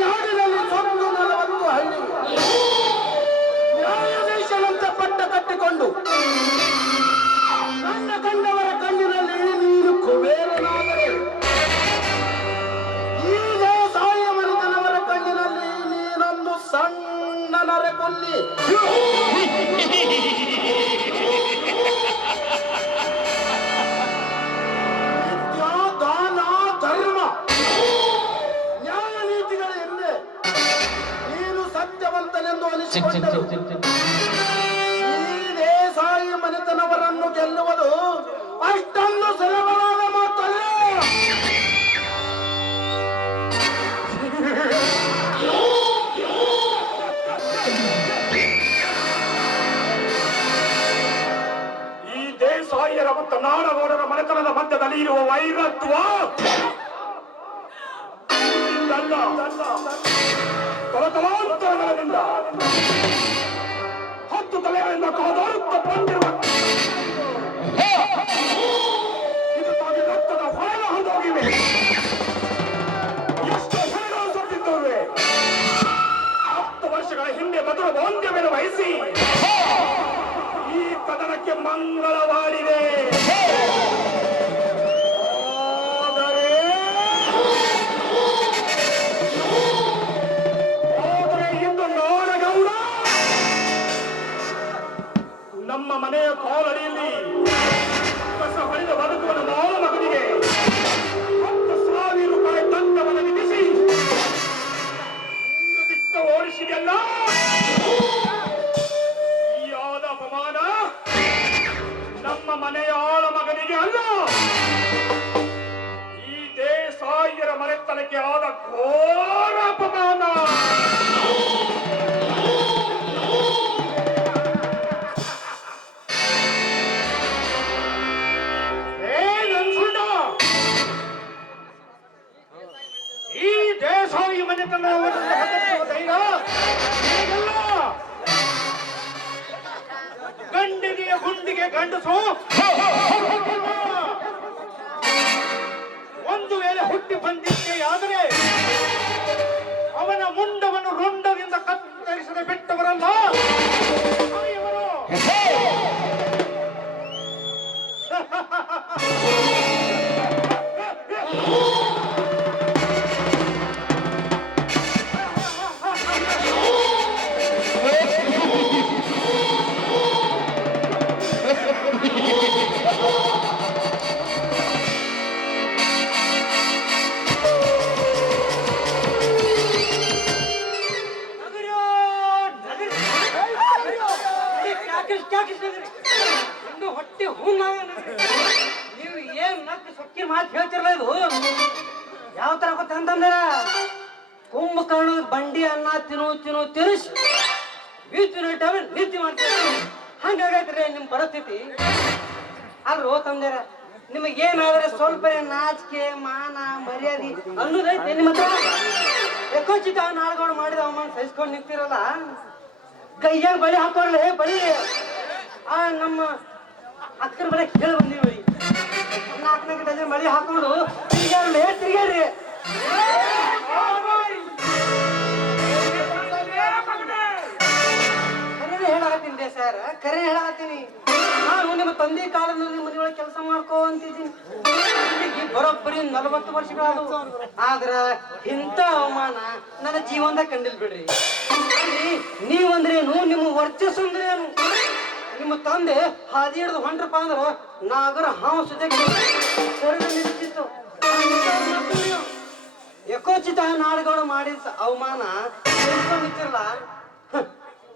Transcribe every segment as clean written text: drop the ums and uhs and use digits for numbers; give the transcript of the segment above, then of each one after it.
ನಾಡಿನಲ್ಲಿ ಸೊಂದು 40 ಹಳ್ಳಿ ನ್ಯಾಯಾಧೀಶನಂತೆ ಪಟ್ಟ ಕಟ್ಟಿಕೊಂಡು ನನ್ನ ಕಂಡವರ ಕಣ್ಣಿನಲ್ಲಿ ನೀನು ಕುಬೇರನಾದರೆ ಈಗ ಸಾಯ ಮನಿತನವರ ಕಣ್ಣಿನಲ್ಲಿ ನೀನೊಂದು ಸಣ್ಣ ನರಕೊಲ್ಲಿ. ದಾನ ಧರ್ಮ ನ್ಯಾಯ ನೀತಿಗಳ ಹಿಂದೆ ನೀನು ಸತ್ಯವಂತನೆಂದು ಅನಿಸಿಕೊಂಡರು ಈ ದೇಸಾಯಿ ಮನೆತನವರನ್ನು ಗೆಲ್ಲುವುದು ಅಷ್ಟೊಂದು ಸುಲಭವಾದ ಮಾತಲ್ಲ. ಈ ದೇಸಾಯಿಯರ ಮತ್ತು ನಾಡಗೌಡರ ಮನೆತನದ ಮಧ್ಯದಲ್ಲಿ ಇರುವ ವೈರತ್ವ ತಲತಲಾಂತರಗಳಿಂದ 10 ತಲೆಗಳಿಂದ ಕಾದಾಡುತ್ತ ಬಂದಿರುವ ಇದು ತಾಗಿ ರಕ್ತದ ಹೊರನ ಹೋಗಿವೆ. ಎಷ್ಟು ಹೆಣಗಳು ತೊಟ್ಟಿದ್ದೇವೆ. 10 ವರ್ಷಗಳ ಹಿಂದೆ ಮಧುರ ಬಾಂಧ್ಯವನ್ನು ವಹಿಸಿ ಈ ಕದನಕ್ಕೆ ಮಂಗಳವಾಡಿದೆ. ನಮ್ಮ ಮನೆಯ ಕಾಲಡಿಯಲ್ಲಿ ಕಸ ಹೊಡೆದ ಬದುಕುವ ಮಾವ ಮಗನಿಗೆ 10,000 ರೂಪಾಯಿ ದಂಡವನ್ನು ವಿಧಿಸಿ ದಿಕ್ಕ ಓಡಿಸಿದೆಯಲ್ಲ. ಈ ಆದ ಅಪಮಾನ ನಮ್ಮ ಮನೆಯ ಆಳ ಮಗನಿಗೆ ಅಲ್ಲ, ಈ ದೇಸಾಯಿಯರ ಮನೆತನಕ್ಕೆ ಆದ ಘೋರ ಅಪಮಾನ. ದೇಸಾಯಿ ಮನೆತನ ಗಂಡಿಗೆ ಗುಂಡಿಗೆ ಗಂಡಸು ಒಂದು ವೇಳೆ ಹುಟ್ಟಿ ಬಂದಿದ್ದೆಯಾದರೆ ಅವನ ಮುಂಡವನ್ನು ರುಂಡದಿಂದ ಕತ್ತರಿಸದೆ ಬಿಟ್ಟವರಲ್ಲ ಹೊಟ್ಟೆ ಹೂನ. ನೀವು ಏನ್ ನಕ್ಕ ಸೊಕ್ಕಿ ಮಾತು ಹೇಳ್ತಿರಲ್ಲ, ಇದು ಯಾವ ತರ ಗೊತ್ತಂತಂದ್ರ ಕುಂಭಕರ್ಣದ ಬಂಡಿ ಅನ್ನ ತಿನ್ನಿಸಿ ನೀತಿ ಮಾಡ್ತೀರಿ. ಹಂಗಾಗೈತ್ರಿ ನಿಮ್ ಪರಿಸ್ಥಿತಿ. ಅಲ್ರೋ ತಂದೆರ, ನಿಮಗೇನಾದ್ರೆ ಸ್ವಲ್ಪ ನಾಚಿಕೆ ಮಾನ ಮರ್ಯಾದೆ ಅನ್ನೋದೈತೆ ನಿಮ್ಮ ಹತ್ರ? ಯಕೋಚಿತ ನಾಳುಗಳು ಮಾಡಿದ ಅವಮಾನ ಸಹಿಸ್ಕೊಂಡು ನಿಂತಿರಲ್ಲ. ಕೈಯಾಗ ಬಳಿ ಹಾಕೋರ್ಲೆ ಬಳಿ ನಮ್ಮ ಅಕ್ಕನ ಬಳಿ ಕೇಳಿ ಬಂದಿವಿ. 4 ಡಜನ್ ಬಳಿ ಹಾಕೊಂಡು ತಿರ್ಗಾಡ್ರಿ. ಕರೆ ಹೇಳಾಕತ್ತೀನಿ ಸರ್, ಕರೆ ಹೇಳಾಕತ್ತೀನಿ. ನಾನು ನಿಮ್ಮ ತಂದೆ ಕಾಲದಲ್ಲಿ ಮನೆಯೊಳಗೆ ಕೆಲಸ ಮಾಡ್ಕೋ ಅಂತಿದ್ದೀನಿ. ಬರೋಬ್ಬರಿ 40 ವರ್ಷಗಳಾದವು. ಆದ್ರ ಇಂಥ ಅವಮಾನ ನನ್ನ ಜೀವನದಾಗ ಕಂಡಿಲ್ ಬಿಡ್ರಿ. ನೀವಂದ್ರೇನು, ನಿಮ್ಮ ವರ್ಚಸ್ಸು ಅಂದ್ರೇನು? ನಿಮ್ಮ ತಂದೆ ಹಾದಿ ಹಿಡಿದು ಹೊಂಟ್ರಪ್ಪ ಅಂದ್ರ ನಾಗರ ಹಾವು ಸುದ್ದಕ್ಕೆ ನಿಂತಿತ್ತು. ಯಕೋಚಿತ ನಾಡುಗಳು ಮಾಡಿದ ಅವಮಾನ ನಿಂತಿರಲ್ಲ.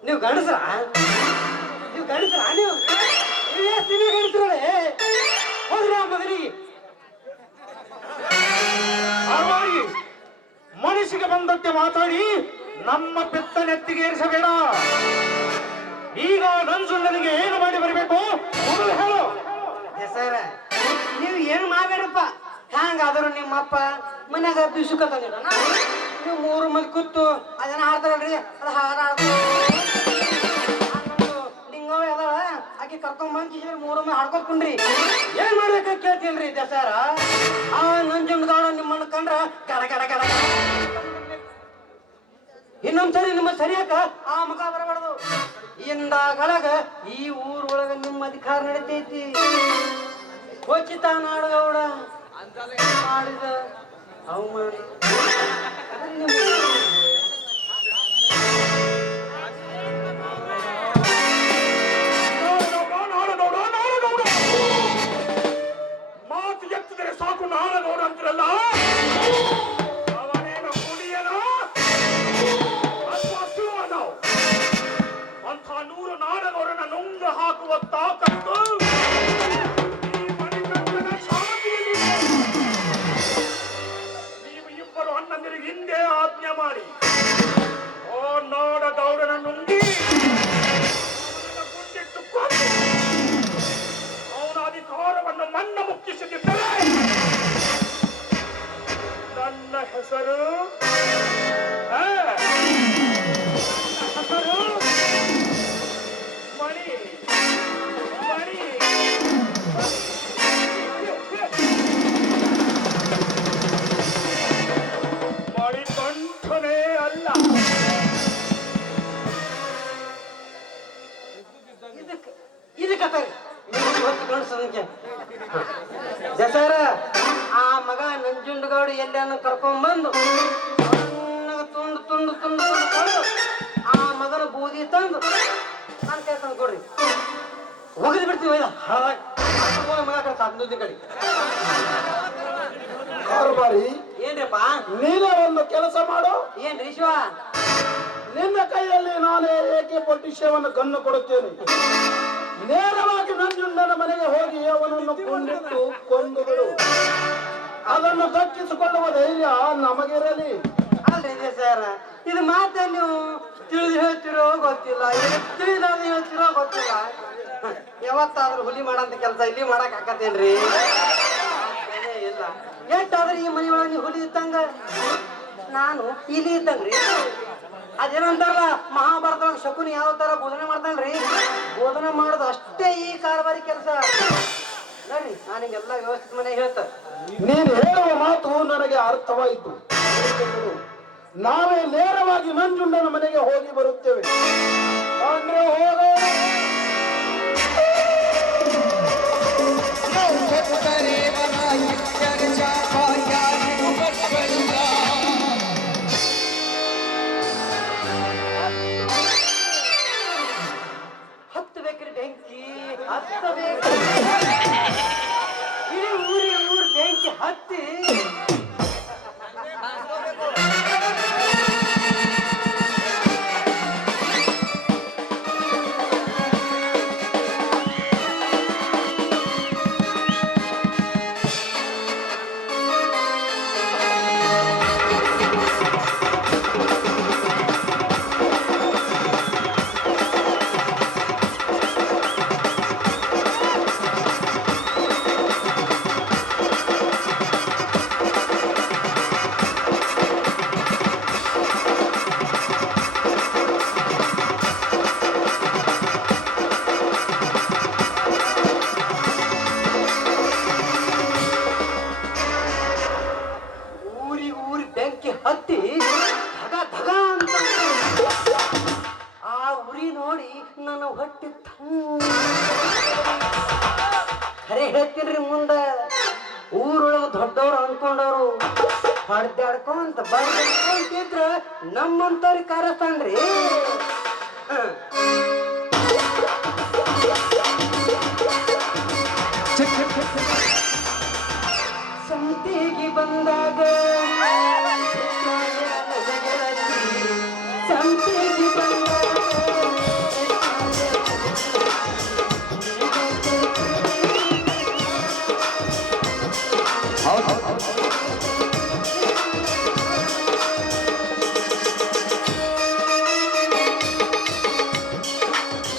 ನೀವು ಗಂಡಸ್ರ ನೀವು ಗಂಡಸ್ರಳೆ ಹೋದ್ರಿ ಆ ಮಗನಿಗೆ. ಮನಸ್ಸಿಗೆ ಬಂದಂತೆ ಮಾತಾಡಿ ನಮ್ಮ ಪೆತ್ತ ನೆತ್ತಿಗೆ ಏರಿಸಬೇಡ. ಈಗ ನಂಜುಂಡನಿಗೆ ಏನು ಮಾಡಿ ಬರಬೇಕು ಮೊದಲು ಹೇಳು. ಸರ, ನೀವು ಏನು ಮಾಡಬೇಡಪ್ಪ. ಹ್ಯಾಂಗಾದ್ರು ನಿಮ್ಮಪ್ಪ ಮನ್ಯಾಗ ಬಿಸುಕ ತಂದಿಡ, ನೀವು 3 ಮಂದಿ ಕೂತು ಅದನ್ನ ಹಾಡ್ತಾರಲ್ರಿ, ಅದು ಲಿಂಗವ ಅದ ಆಕೆ ಕರ್ಕೊಂಡ್ ಬಂದ್ 3 ಮಂದಿ ಹಾಡ್ಕೊತ್ಕೊಂಡ್ರಿ. ಏನ್ ಮಾಡ್ರಿ ದಸಾರ ಆ ನಂಜುಂಡಗೌಡ ನಿಮ್ಮನ್ನು ಕಂಡ್ರ ಗಡ ಗಡ ಗಡ ಗಡ. ಇನ್ನೊಂದ್ಸರಿ ನಿಮ್ಮ ಸರಿಯಾಕ ಆ ಮುಖ ಬರಬಾರ್ದು. ಇಂದಾಗಳಗ ಈ ಊರೊಳಗ ನಿಮ್ಮ ಅಧಿಕಾರ ನಡೀತೈತಿ. ಕೋಚಿತ ನಾಡಗೌಡ ಮಾಡಿದ ಅವಮಾನ ಮಾತು ಎತ್ತಿದರೆ ಸಾಕು ನಾಡಗೌಡ ಅಂತಿರಲ್ಲ. ಅವನೇನು ಕುಡಿಯನೋ ಅಥವಾ ಶಿವನೋ ಅಂಥ 100 ನಾಡಗೌಡನ ನುಂಗ ಹಾಕುವ ತಾಕತ್ತು ಈ ಮಣಿಕಂಠನ ಛಾತಿಯಲ್ಲಿದೆ. ನೀವು ಇಬ್ಬರು ಅಣ್ಣಂದಿರಿಗೆ ಹಿಂದೆ ಆಜ್ಞೆ ಮಾಡಿ ಆ ನಾಡಗೌಡನ ನುಂಗಿ ಅವನನ್ನು ಗುಂಡಿಟ್ಟು ಕೊಂದು ಅವನ ಅಧಿಕಾರವನ್ನು ಮನ್ನ ಮುಕ್ಕಿಸಿದ್ದರೆ ನನ್ನ ಹೆಸರು ಮಣಿ ಮಣಿ ಮಣಿಕಂಠನೇ ಅಲ್ಲ. ಇದಕ್ಕೆ ದಸರ ಆ ಮಗ ನಂಜುಂಡಗೌಡ ಎಲ್ಲಾನು ಕರ್ಕೊಂಡ್ಬಂದು ತುಂಡು ತುಂಡು ತುಂಡು ತುಂಡು ತಂದು ಆ ಮಗನ ಬೂದಿ ತಂದು ನಾನು ಕೈ ತಂದು ಕೊಡ್ರಿ ಒಗದು ಬಿಡ್ತೀವಿ. ಮಗ ಕಡೆ ಕಡೆ ಕಾರ್ಬಾರಿ ಏನ್ರಿಪ್ಪ ನೀನೇ ಒಂದು ಕೆಲಸ ಮಾಡು. ಏನ್ರಿ ಶಿವ? ನಿನ್ನ ಕೈಯಲ್ಲಿ ನಾನೇ AK-47 ಗನ್ನು ಕೊಡುತ್ತೇನೆ. ನೇರವಾಗಿ ನಂಜುಂಡನ ಮನೆಗೆ ಹೋಗಿ ಅವನನ್ನು ಕೊಂದಿಟ್ಟು ಕೊಂದು ಬಿಡು. ಅದನ್ನು ದಕ್ಕಿಸಿಕೊಳ್ಳುವ ಧೈರ್ಯ ನಮಗಿರಲಿ. ಅಲ್ರಿ ಸರ್, ಇದು ಮಾತ್ರ ನೀವು ತಿಳಿದು ಹೇಳ್ತಿರೋ ಗೊತ್ತಿಲ್ಲ, ತಿಳಿದಾಗ ಹೇಳ್ತಿರೋ ಗೊತ್ತಿಲ್ಲ. ಯಾವತ್ತಾದ್ರೂ ಹುಲಿ ಮಾಡಂತ ಕೆಲಸ ಇಲ್ಲಿ ಮಾಡಕ್ ಆಕತ್ತೇನ್ರಿ? ಇಲ್ಲ. ಎಷ್ಟಾದ್ರೂ ಈ ಮನೆ ಒಳಗೆ ನೀವು ಹುಲಿ ಇದ್ದಂಗ, ನಾನು ಇಲ್ಲಿ ಇದ್ದಂಗ್ರಿ. ಅದೇನಂತಾರಲ್ಲ ಮಹಾಭಾರತದಾಗ ಶಕುನಿ ಯಾವ ತರ ಬೋಧನೆ ಮಾಡ್ತಾನ್ರಿ, ಬೋಧನೆ ಮಾಡೋದು ಅಷ್ಟೇ ಈ ಕಾರ್ಬಾರಿ ಕೆಲಸ. ನೋಡ್ರಿ ನಾನು ಹಿಂಗೆಲ್ಲ ವ್ಯವಸ್ಥಿತ ಮನೆ ಹೇಳ್ತಾರೆ. ನೀನು ಹೇಳುವ ಮಾತು ನನಗೆ ಅರ್ಥವಾಯಿತು. ನಾವೇ ನೇರವಾಗಿ ನಂಜುಂಡನ ಮನೆಗೆ ಹೋಗಿ ಬರುತ್ತೇವೆ. ಅಂದ್ರೆ ಹೋಗೋಣ. ಹತ್ತಬೇಕ್ರಿ ಬೆಂಕಿ, ಹತ್ತಬೇಕು. ಇಡೀ ಊರಿಗೆ ಊರು ಬೆಂಕಿ ಹತ್ತಿ ಹತ್ತಿ ಧಗ ಧಗ ಅಂತ ಆ ಉರಿ ನೋಡಿ ನನ್ನ ಹೊಟ್ಟೆ ಖರೆ ಹೇಳ್ತೀನ್ರಿ. ಮುಂದ ಊರೊಳಗ ದೊಡ್ಡವ್ರು ಅನ್ಕೊಂಡವ್ರು ಹೊಡೆದಾಡ್ಕೊಂತ ಬರ್ಕೊಂತಿದ್ರ ನಮ್ಮಂತವ್ರಿಗೆ ಕರೆಸ್ತಾನ್ರಿ. ಸಂತಿಗೆ ಬಂದಾಗ ಸಂತಿಗೆ ಬಂದಾಗ